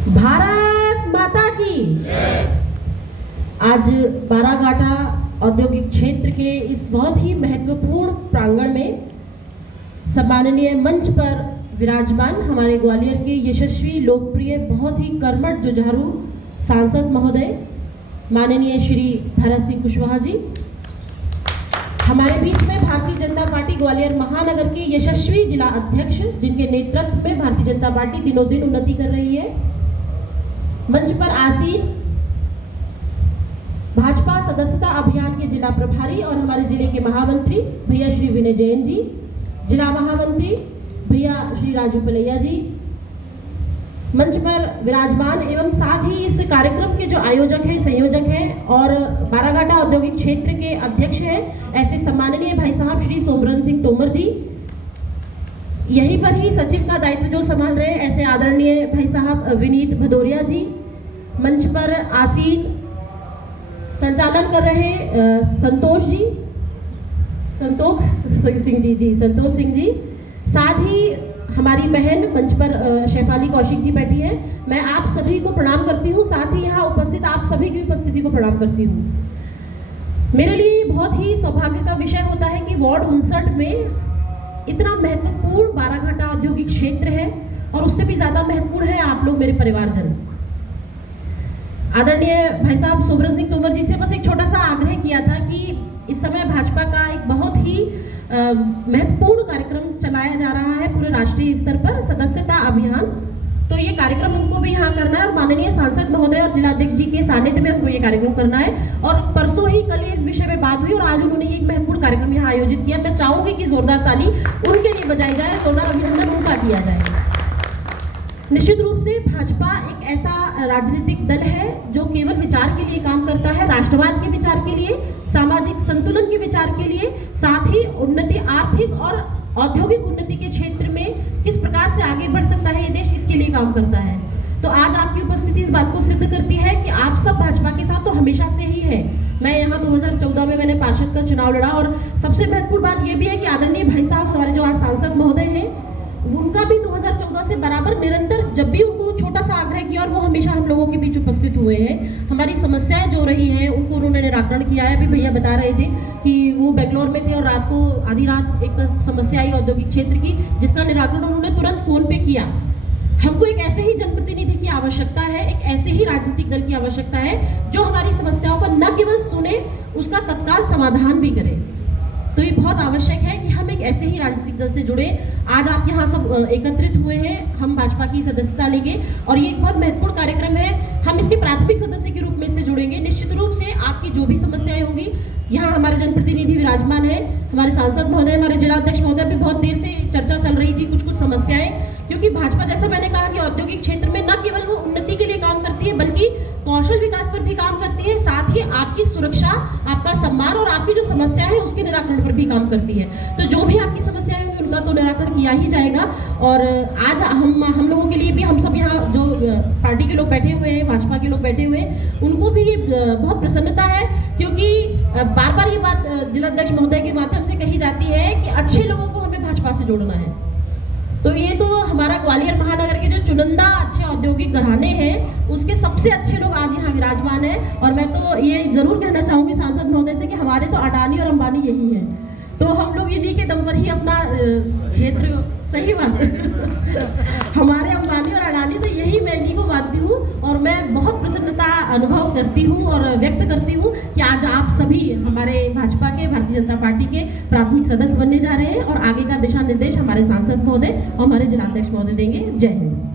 भारत माता की। आज बारागाटा औद्योगिक क्षेत्र के इस बहुत ही महत्वपूर्ण प्रांगण में सम्माननीय मंच पर विराजमान हमारे ग्वालियर के यशस्वी, लोकप्रिय, बहुत ही कर्मठ, जुझारू सांसद महोदय माननीय श्री भरत सिंह कुशवाहा जी, हमारे बीच में भारतीय जनता पार्टी ग्वालियर महानगर के यशस्वी जिला अध्यक्ष, जिनके नेतृत्व में भारतीय जनता पार्टी दिनों दिन उन्नति कर रही है। मंच पर आसीन भाजपा सदस्यता अभियान के जिला प्रभारी और हमारे जिले के महामंत्री भैया श्री विनय जैन जी, जिला महामंत्री भैया श्री राजू पलैया जी, मंच पर विराजमान एवं साथ ही इस कार्यक्रम के जो आयोजक हैं, संयोजक हैं और बारागाटा औद्योगिक क्षेत्र के अध्यक्ष हैं, ऐसे सम्माननीय भाई साहब श्री सोमरन सिंह तोमर जी, यहीं पर ही सचिव का दायित्व जो संभाल रहे हैं ऐसे आदरणीय भाई साहब विनीत भदौरिया जी, मंच पर आसीन संचालन कर रहे संतोष सिंह जी, साथ ही हमारी बहन मंच पर शेफाली कौशिक जी बैठी है। मैं आप सभी को प्रणाम करती हूँ, साथ ही यहाँ उपस्थित आप सभी की उपस्थिति को प्रणाम करती हूँ। मेरे लिए बहुत ही सौभाग्य का विषय होता है कि वार्ड 59 में इतना महत्वपूर्ण बारागाटा औद्योगिक क्षेत्र है और उससे भी ज़्यादा महत्वपूर्ण है आप लोग, मेरे परिवारजन। आदरणीय भाई साहब सोमरन सिंह तोमर जी से बस एक छोटा सा आग्रह किया था कि इस समय भाजपा का एक बहुत ही महत्वपूर्ण कार्यक्रम चलाया जा रहा है पूरे राष्ट्रीय स्तर पर, सदस्यता अभियान। तो ये कार्यक्रम हमको भी यहाँ करना है और माननीय सांसद महोदय और जिलाध्यक्ष जी के सानिध्य में हमको ये कार्यक्रम करना है। और परसों ही कल इस विषय में बात हुई और आज उन्होंने एक महत्वपूर्ण कार्यक्रम यहाँ आयोजित किया। मैं चाहूंगी कि जोरदार ताली उनके लिए बजाई जाए, जोरदार अभिनंदन उनका किया जाए। निश्चित रूप से भाजपा एक ऐसा राजनीतिक दल है जो केवल विचार के लिए काम करता है, राष्ट्रवाद के विचार के लिए, सामाजिक संतुलन के विचार के लिए, साथ ही उन्नति, आर्थिक और औद्योगिक उन्नति के क्षेत्र में किस प्रकार से आगे बढ़ सकता है ये देश, इसके लिए काम करता है। तो आज आपकी उपस्थिति इस बात को सिद्ध करती है कि आप सब भाजपा के साथ तो हमेशा से ही है। मैं यहाँ 2014 में मैंने पार्षद का चुनाव लड़ा और सबसे महत्वपूर्ण बात यह भी है कि आदरणीय भाई साहब हमारे जो आज सांसद महोदय हैं, उनका भी 2014 से बराबर निरंतर जब भी उनको छोटा सा आग्रह किया और वो हमेशा हम लोगों के बीच उपस्थित हुए हैं। हमारी समस्याएं जो रही हैं उनको उन्होंने निराकरण किया है। अभी भैया बता रहे थे कि वो बेंगलोर में थे और रात को आधी रात एक समस्या आई औद्योगिक क्षेत्र की, जिसका निराकरण उन्होंने तुरंत फोन पे किया। हमको एक ऐसे ही जनप्रतिनिधि की आवश्यकता है, एक ऐसे ही राजनीतिक दल की आवश्यकता है जो हमारी समस्याओं का न केवल सुने, उसका तत्काल समाधान भी करे। तो ये बहुत आवश्यक है कि हम एक ऐसे ही राजनीतिक दल से जुड़े। आज आप यहाँ सब एकत्रित हुए हैं, हम भाजपा की सदस्यता लेंगे और ये एक बहुत महत्वपूर्ण कार्यक्रम है। हम इसके प्राथमिक सदस्य के रूप में इससे जुड़ेंगे। निश्चित रूप से आपकी जो भी समस्याएं होंगी, यहाँ हमारे जनप्रतिनिधि विराजमान है, हमारे सांसद महोदय, हमारे जिलाध्यक्ष महोदय भी बहुत देर से चर्चा चल रही थी कुछ समस्याएं, क्योंकि भाजपा जैसा मैंने कहा कि औद्योगिक क्षेत्र में न केवल वो उन्नति के लिए काम करती है बल्कि कौशल विकास पर भी काम करती है, साथ ही आपकी सुरक्षा, आपका सम्मान और आपकी जो समस्या है उसके निराकरण पर भी काम करती है। तो जो भी आपकी समस्याएं होंगी उनका तो निराकरण किया ही जाएगा। और आज हम लोगों के लिए भी, हम सब यहाँ जो पार्टी के लोग बैठे हुए हैं, भाजपा के लोग बैठे हुए हैं, उनको भी ये बहुत प्रसन्नता है, क्योंकि बार बार ये बात जिलाध्यक्ष महोदय के माध्यम से कही जाती है कि अच्छे लोगों को हमें भाजपा से जोड़ना है। तो ये तो हमारा ग्वालियर महानगर के जो चुनिंदा अच्छे औद्योगिक घराने हैं उसके सबसे अच्छे लोग आज यहाँ विराजमान हैं। और मैं तो ये जरूर कहना चाहूँगी सांसद महोदय से कि हमारे तो अडानी और अंबानी यही हैं, तो हम लोग इन्हीं के दम पर ही अपना क्षेत्र, सही बात है हमारे अंबानी और अडानी तो यही, मैं इन्हीं को मानती हूँ। और मैं बहुत प्रसन्नता अनुभव करती हूँ और व्यक्त करती हूँ कि आज आप सभी हमारे भाजपा के, भारतीय जनता पार्टी के प्राथमिक सदस्य बनने जा रहे हैं और आगे का दिशा निर्देश हमारे सांसद महोदय और हमारे जिलाध्यक्ष महोदय देंगे। जय हिंद।